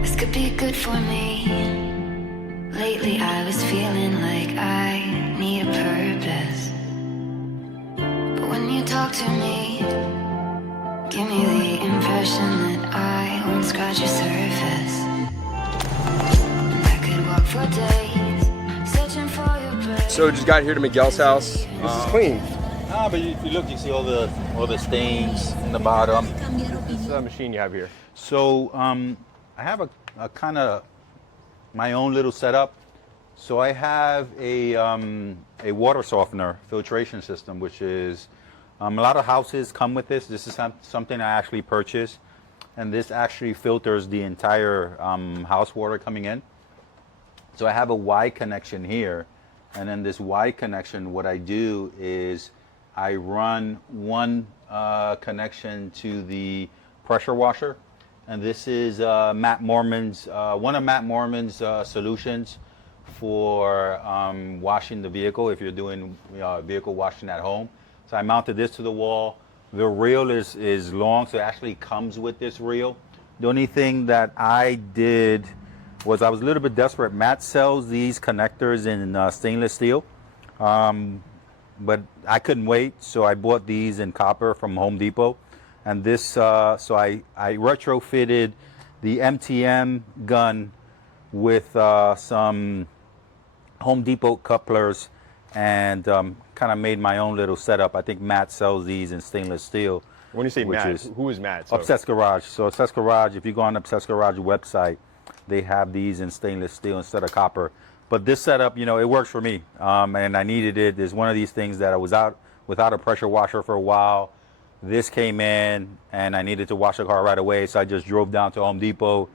This could be good for me. Lately I was feeling like I need a purpose. But when you talk to me, give me the impression that I won't scratch your surface. And I could walk for days, searching for your place. So just got here to Miguel's house. This is clean. Nah, but if you look, you see all the stains in the bottom. This is a machine you have here. So I have a kind of my own little setup. So I have a water softener filtration system, which is a lot of houses come with this. This is something I actually purchased, and this actually filters the entire house water coming in. So I have a Y connection here, and then this Y connection, what I do is I run one connection to the pressure washer, and this is Matt Mormon's one of Matt Mormon's solutions for washing the vehicle if you're doing vehicle washing at home. So I mounted this to the wall. The reel is long, so it actually comes with this reel. The only thing that I did was I was a little bit desperate. Matt sells these connectors in stainless steel, but I couldn't wait, so I bought these in copper from Home Depot. And this, so I retrofitted the MTM gun with some Home Depot couplers and kind of made my own little setup. I think Matt sells these in stainless steel. When you say Matt, who is Matt? Obsessed Garage. So Obsessed Garage, if you go on the Obsessed Garage website, they have these in stainless steel instead of copper. But this setup, you know, it works for me, and I needed it. It's one of these things that I was out without a pressure washer for a while. This came in, and I needed to wash the car right away, so I just drove down to Home Depot,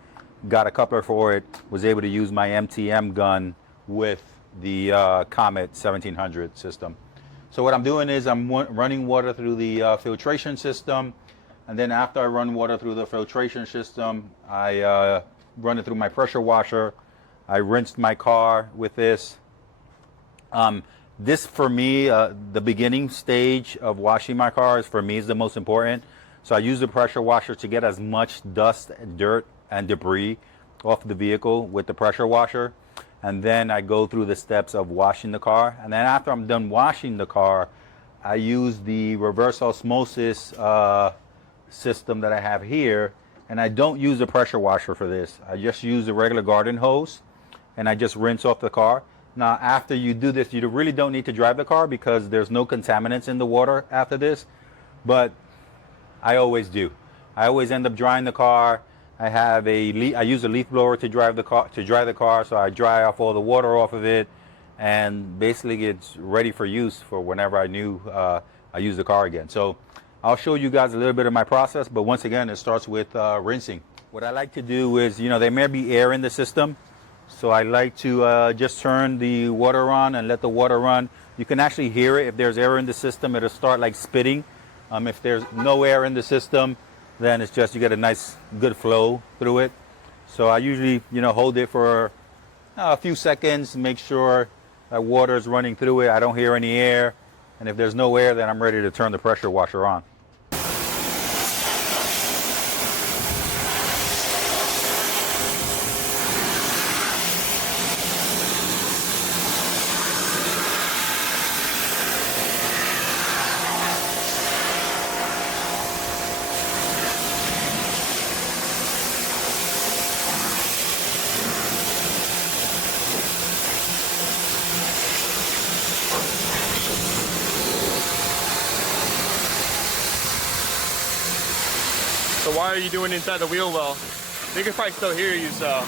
got a coupler for it, was able to use my MTM gun with the Comet 1700 system. So what I'm doing is I'm running water through the filtration system, and then after I run water through the filtration system, I run it through my pressure washer. I rinsed my car with this. This for me, the beginning stage of washing my car is for me is the most important. So I use the pressure washer to get as much dust, dirt, and debris off the vehicle with the pressure washer. And then I go through the steps of washing the car. And then after I'm done washing the car, I use the reverse osmosis system that I have here. And I don't use the pressure washer for this. I just use the regular garden hose, and I just rinse off the car. Now, after you do this, you really don't need to drive the car because there's no contaminants in the water after this. But I always do. I always end up drying the car. I use a leaf blower to dry the car, so I dry off all the water off of it, and basically it's ready for use for whenever I use the car again. So I'll show you guys a little bit of my process, but once again, it starts with rinsing. What I like to do is, you know, there may be air in the system, so I like to just turn the water on and let the water run. You can actually hear it. If there's air in the system, it'll start like spitting. If there's no air in the system, then it's just you get a nice, good flow through it. So I usually, you know, hold it for a few seconds, make sure that water is running through it. I don't hear any air. And if there's no air, then I'm ready to turn the pressure washer on. So why are you doing inside the wheel well? They can probably still hear you, so.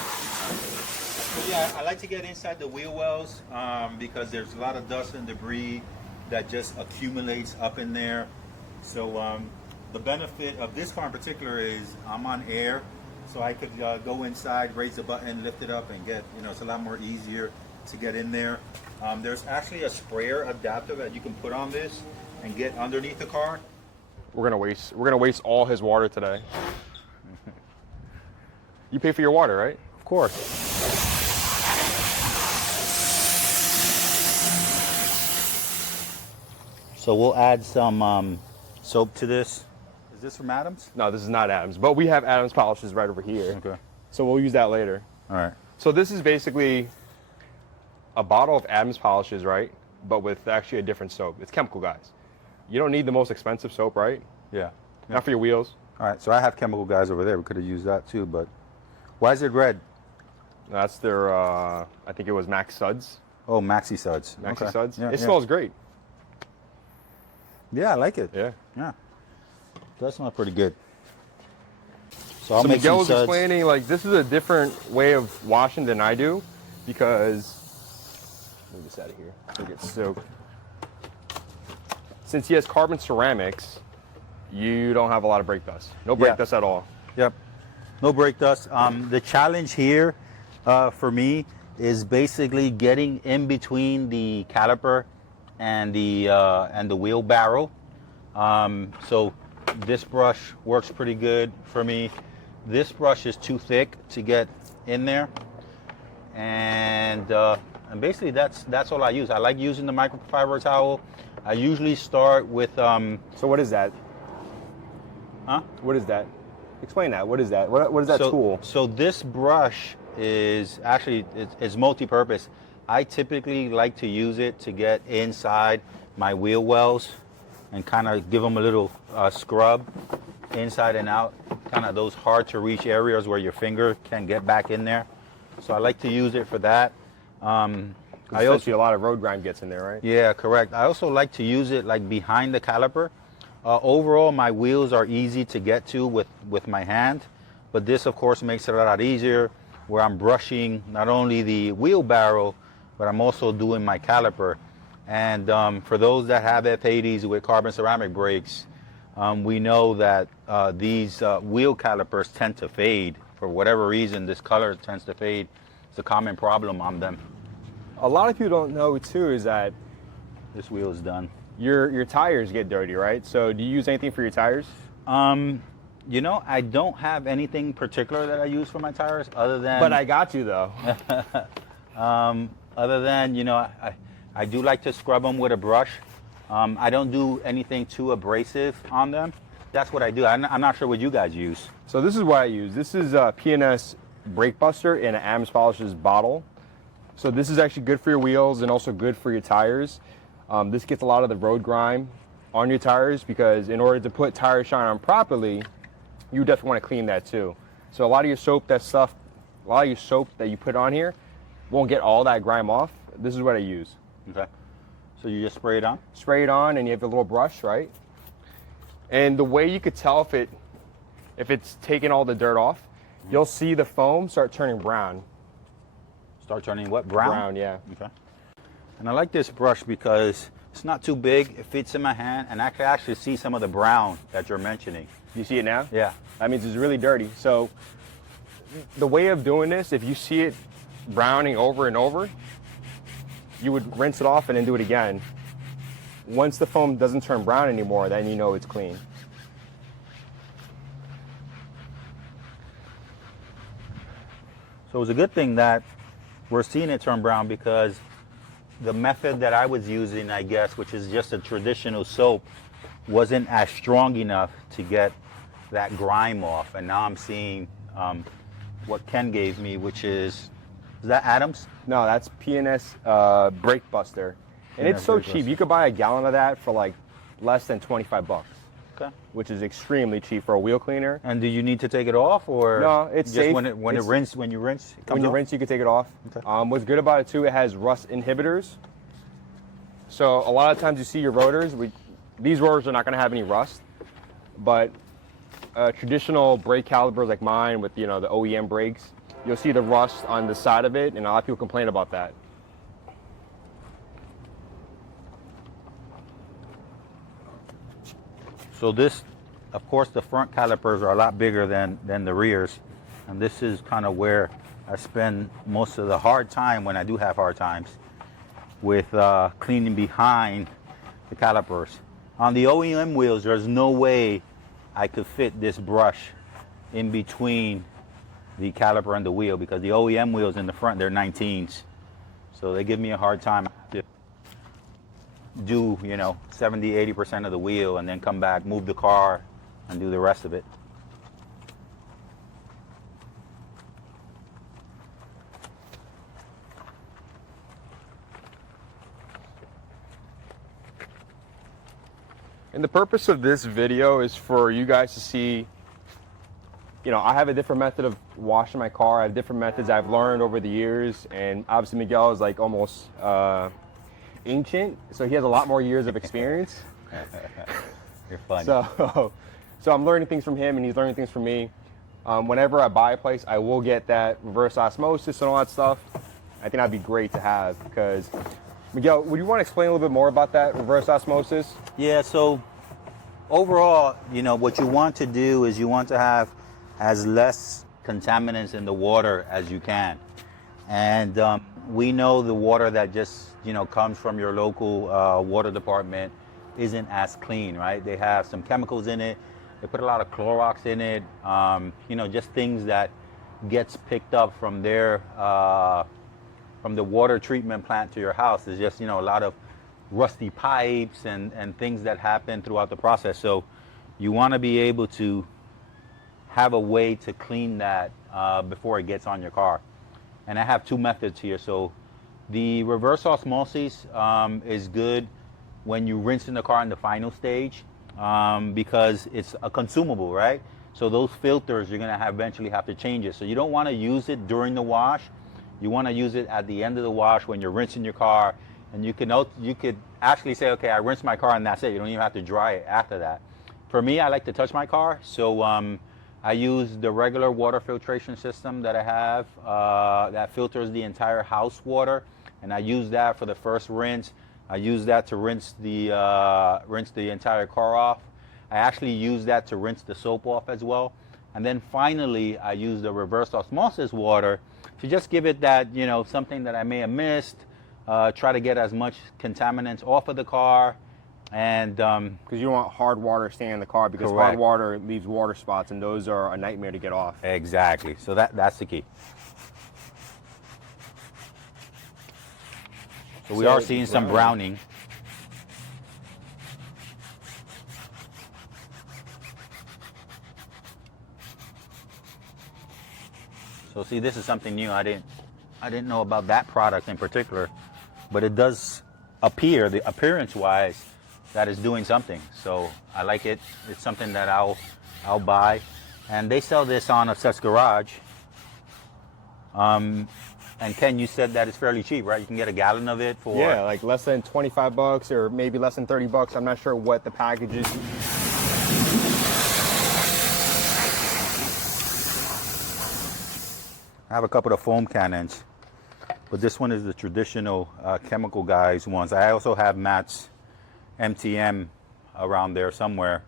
Yeah, I like to get inside the wheel wells because there's a lot of dust and debris that just accumulates up in there. So the benefit of this car in particular is I'm on air, so I could go inside, raise the button, lift it up, and get, you know, it's a lot more easier to get in there. There's actually a sprayer adapter that you can put on this and get underneath the car. We're gonna waste all his water today. You pay for your water, right? Of course. So we'll add some soap to this. this from Adams? No, this is not Adams, but we have Adams polishes right over here. Okay. So we'll use that later. All right. So this is basically a bottle of Adams polishes, right? But with actually a different soap. It's chemical, guys. You don't need the most expensive soap, right? Yeah. Not for your wheels. All right. So I have chemical guys over there. We could have used that too, but why is it red? That's their, I think it was Max Suds. Oh, Maxi Suds. Maxi Suds. Yeah, It smells great. Yeah, I like it. Yeah. Yeah. That smells pretty good. So I'll So make Miguel some was suds. explaining, like, this is a different way of washing than I do because, move this out of here, so it gets soaked. Since he has carbon ceramics, you don't have a lot of brake dust. No brake dust at all. Yep. No brake dust. The challenge here for me is basically getting in between the caliper and the wheel barrel. So this brush works pretty good for me. This brush is too thick to get in there, and basically that's all I use. I like using the microfiber towel. I usually start with. So what is that? Huh? What is that? Explain that. What is that? What is that tool? So this brush is actually it's multi-purpose. I typically like to use it to get inside my wheel wells and kind of give them a little scrub inside and out, kind of those hard to reach areas where your finger can get back in there. So I like to use it for that. I also a lot of road grime gets in there, right? Yeah, correct. I also like to use it like behind the caliper. Overall, my wheels are easy to get to with my hand, but this of course makes it a lot easier where I'm brushing not only the wheel barrel, but I'm also doing my caliper. And for those that have F80s with carbon ceramic brakes, we know that these wheel calipers tend to fade. For whatever reason, this color tends to fade. It's a common problem on them. A lot of people don't know too is that This wheel is done. your tires get dirty, right? So do you use anything for your tires? You know, I don't have anything particular that I use for my tires other than... But I got you though. Other than, you know, I do like to scrub them with a brush. I don't do anything too abrasive on them. That's what I do. I'm not sure what you guys use. So this is what I use. This is a P&S brake buster in an Adams Polishes bottle. So this is actually good for your wheels and also good for your tires. This gets a lot of the road grime on your tires because in order to put tire shine on properly, you definitely want to clean that too. So a lot of your soap that you put on here won't get all that grime off. This is what I use. Okay. So you just spray it on? Spray it on and you have a little brush, right? And the way you could tell if it's taking all the dirt off, you'll see the foam start turning brown. Start turning what? Brown? Brown, yeah. Okay. And I like this brush because it's not too big, it fits in my hand, and I can actually see some of the brown that you're mentioning. You see it now? Yeah. That means it's really dirty. So the way of doing this, if you see it browning over and over, you would rinse it off and then do it again. Once the foam doesn't turn brown anymore, then you know it's clean. So it's a good thing that we're seeing it turn brown because the method that I was using, I guess, which is just a traditional soap, wasn't as strong enough to get that grime off. And now I'm seeing what Ken gave me, which is that Adams? No, that's P&S brake buster. And it's so cheap. You could buy a gallon of that for like less than 25 bucks. Okay. Which is extremely cheap for a wheel cleaner. And do you need to take it off, or no? It's just safe. when you rinse, it comes off? You can take it off. Okay. What's good about it too, it has rust inhibitors. So a lot of times you see your rotors. These rotors are not going to have any rust, but traditional brake calipers like mine with the OEM brakes, you'll see the rust on the side of it, and a lot of people complain about that. So this, of course, the front calipers are a lot bigger than the rears. And this is kind of where I spend most of the hard time when I do have hard times with cleaning behind the calipers. On the OEM wheels, there's no way I could fit this brush in between the caliper and the wheel because the OEM wheels in the front, they're 19s. So they give me a hard time to do, 70, 80% of the wheel and then come back, move the car, and do the rest of it. And the purpose of this video is for you guys to see, you know, I have a different method of washing my car. I have different methods I've learned over the years. And obviously Miguel is like almost ancient, so he has a lot more years of experience. You're funny. So I'm learning things from him and he's learning things from me. Whenever I buy a place, I will get that reverse osmosis and all that stuff. I think that'd be great to have because, Miguel, would you want to explain a little bit more about that reverse osmosis? Yeah, so overall, you know, what you want to do is you want to have as less contaminants in the water as you can. And we know the water that just, you know, comes from your local water department isn't as clean, right? They have some chemicals in it. They put a lot of Clorox in it. You know, just things that gets picked up from their from the water treatment plant to your house. Is just, you know, a lot of rusty pipes and things that happen throughout the process. So you want to be able to have a way to clean that before it gets on your car. And I have two methods here. So the reverse osmosis is good when you rinse in the car in the final stage because it's a consumable, right? So those filters, you're going to eventually have to change it. So you don't want to use it during the wash. You want to use it at the end of the wash when you're rinsing your car. And you could actually say, okay, I rinsed my car and that's it. You don't even have to dry it after that. For me, I like to touch my car. So I use the regular water filtration system that I have that filters the entire house water. And I use that for the first rinse. I use that to rinse the entire car off. I actually use that to rinse the soap off as well. And then finally, I use the reverse osmosis water to just give it that, you know, something that I may have missed. Try to get as much contaminants off of the car, and because you don't want hard water staying in the car because correct. hard water leaves water spots and those are a nightmare to get off. Exactly. So that's the key. So we are seeing some browning. So see, this is something new. I didn't know about that product in particular, but it does appear, the appearance-wise, that it's doing something. So I like it. It's something that I'll buy, and they sell this on Obsessed Garage. And Ken, you said that it's fairly cheap, right? You can get a gallon of it for like less than 25 bucks or maybe less than 30 bucks. I'm not sure what the package is. I have a couple of foam cannons, but this one is the traditional Chemical Guys ones. I also have Matt's MTM around there somewhere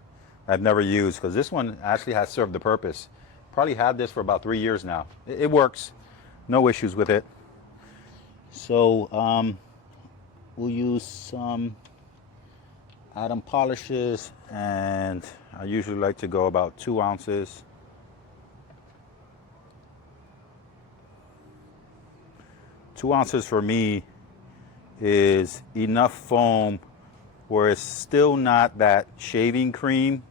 I've never used because this one actually has served the purpose. Probably had this for about 3 years now. It works, no issues with it. So we'll use some Atom polishes, and I usually like to go about 2 ounces. Two ounces for me is enough foam where it's still not that shaving cream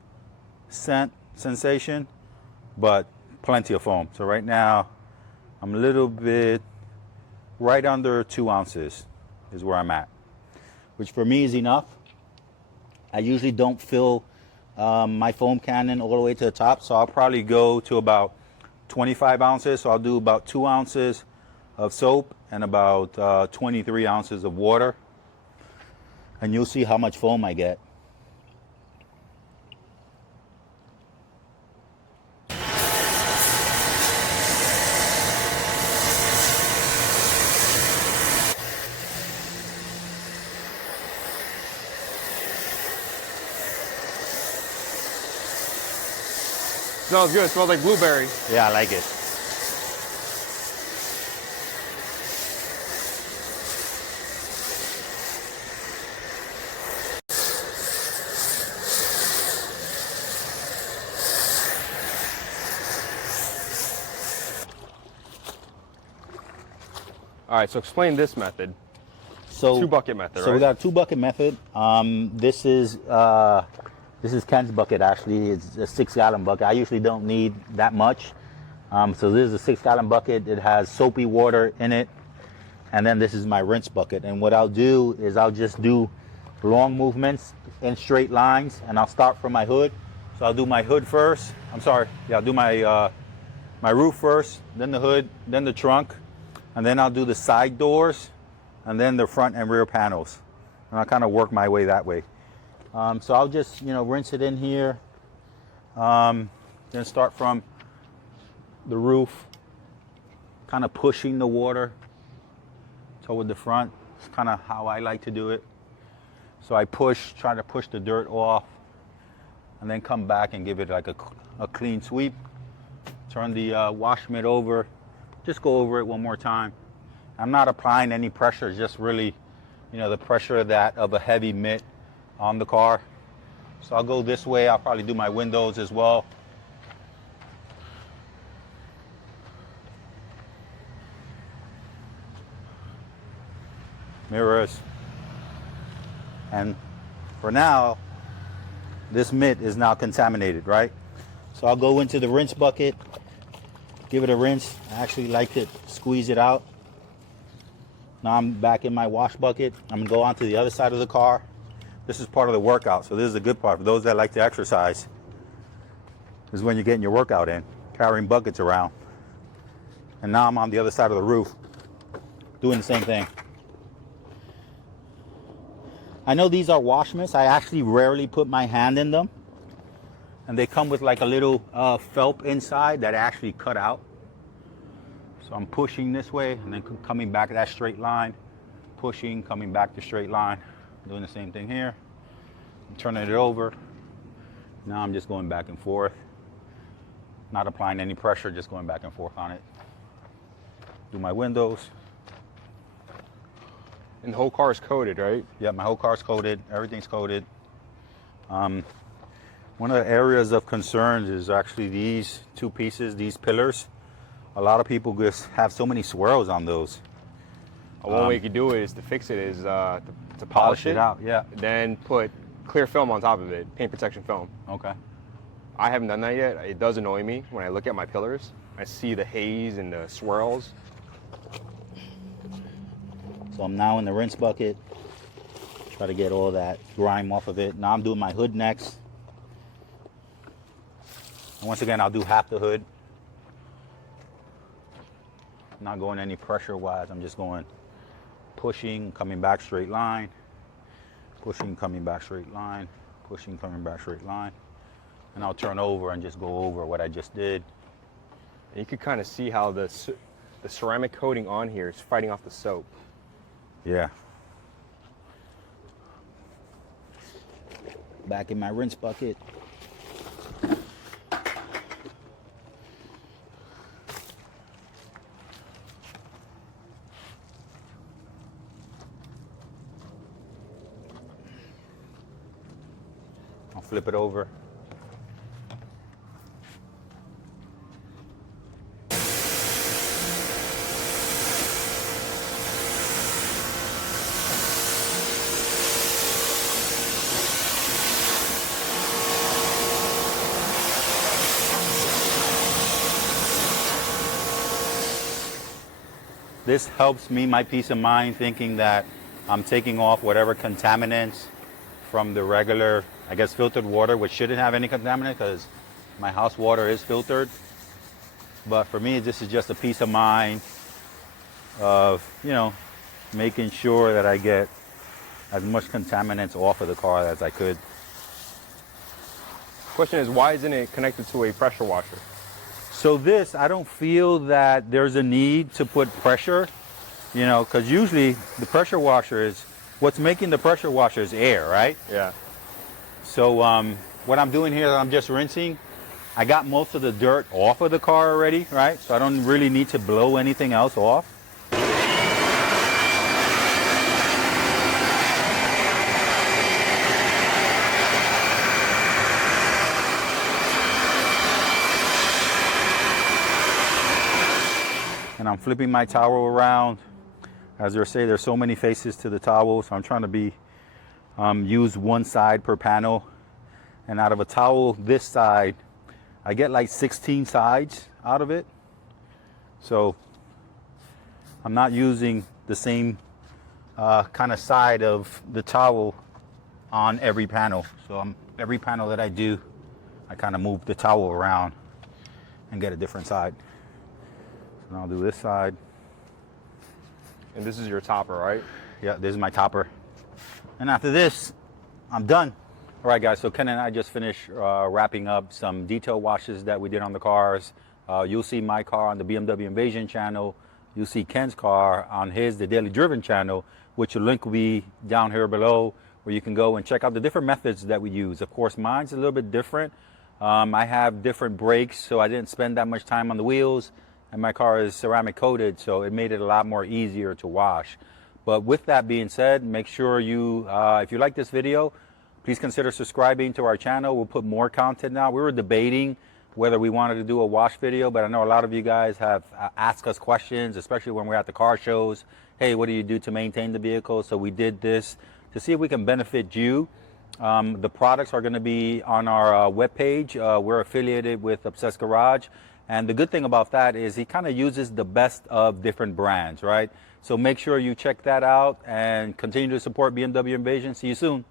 scent sensation, but plenty of foam. So right now I'm a little bit right under 2 ounces is where I'm at, which for me is enough. I usually don't fill my foam cannon all the way to the top, so I'll probably go to about 25 ounces. So I'll do about 2 ounces of soap and about 23 ounces of water, and you'll see how much foam I get. Smells good. It smells like blueberry. Yeah, I like it. All right, so explain this method. So 2 bucket method, So right? we got a 2 bucket method. This is This is Ken's bucket, actually. It's a 6-gallon bucket. I usually don't need that much. So this is a 6-gallon bucket. It has soapy water in it. And then this is my rinse bucket. And what I'll do is I'll just do long movements in straight lines. And I'll start from my hood. So I'll do my hood first. I'm sorry. Yeah, I'll do my roof first, then the hood, then the trunk. And then I'll do the side doors, and then the front and rear panels. And I'll kind of work my way that way. So I'll just, rinse it in here. Then start from the roof, kind of pushing the water toward the front. It's kind of how I like to do it. So I try to push the dirt off, and then come back and give it like a clean sweep. Turn the wash mitt over. Just go over it one more time. I'm not applying any pressure, just really, the pressure of a heavy mitt on the car. So I'll go this way. I'll probably do my windows as well. Mirrors. And for now, this mitt is now contaminated, right? So I'll go into the rinse bucket, give it a rinse. I actually like to squeeze it out. Now I'm back in my wash bucket. I'm gonna go onto the other side of the car. This is part of the workout, so this is the good part. For those that like to exercise, this is when you're getting your workout in, carrying buckets around. And now I'm on the other side of the roof, doing the same thing. I know these are wash mitts. I actually rarely put my hand in them. And they come with like a little felt inside that I actually cut out. So I'm pushing this way and then coming back that straight line. Pushing, coming back the straight line. Doing the same thing here. I'm turning it over. Now I'm just going back and forth. Not applying any pressure, just going back and forth on it. Do my windows. And the whole car is coated, right? Yeah, my whole car's coated. Everything's coated. One of the areas of concern is actually these two pieces, these pillars. A lot of people just have so many swirls on those. One way you could do it is to fix it is to polish it out, yeah. Then put clear film on top of it, paint protection film. Okay. I haven't done that yet. It does annoy me when I look at my pillars. I see the haze and the swirls. So I'm now in the rinse bucket. Try to get all that grime off of it. Now I'm doing my hood next. And once again, I'll do half the hood. I'm not going any pressure wise. I'm just going pushing, coming back straight line. Pushing, coming back straight line. Pushing, coming back straight line. And I'll turn over and just go over what I just did. And you could kind of see how the ceramic coating on here is fighting off the soap. Yeah. Back in my rinse bucket. I'll flip it over. This helps me, my peace of mind, thinking that I'm taking off whatever contaminants from the regular, I guess, filtered water, which shouldn't have any contaminant because my house water is filtered. But for me, this is just a peace of mind of, making sure that I get as much contaminants off of the car as I could. Question is, why isn't it connected to a pressure washer? So this, I don't feel that there's a need to put pressure, because usually the pressure washer is, what's making the pressure washer is air, right? Yeah. So what I'm doing here is I'm just rinsing. I got most of the dirt off of the car already, right? So I don't really need to blow anything else off. And I'm flipping my towel around. As they say, there's so many faces to the towel, so I'm trying to use one side per panel. And out of a towel this side, I get like 16 sides out of it. So I'm not using the same kind of side of the towel on every panel. So every panel that I do, I kind of move the towel around and get a different side. So I'll do this side. And this is your topper, right? Yeah, this is my topper. And after this, I'm done. All right, guys, so Ken and I just finished wrapping up some detail washes that we did on the cars. You'll see my car on the BMW Invasion channel. You'll see Ken's car on his The Daily Driven channel, which the link will be down here below, where you can go and check out the different methods that we use. Of course, mine's a little bit different. I have different brakes, so I didn't spend that much time on the wheels, and my car is ceramic coated, so it made it a lot more easier to wash. But with that being said, make sure you, if you like this video, please consider subscribing to our channel. We'll put more content now. We were debating whether we wanted to do a wash video, but I know a lot of you guys have asked us questions, especially when we're at the car shows. Hey, what do you do to maintain the vehicle? So we did this to see if we can benefit you. The products are going to be on our webpage. We're affiliated with Obsessed Garage. And the good thing about that is he kind of uses the best of different brands, right? So make sure you check that out and continue to support BMW Invasion. See you soon.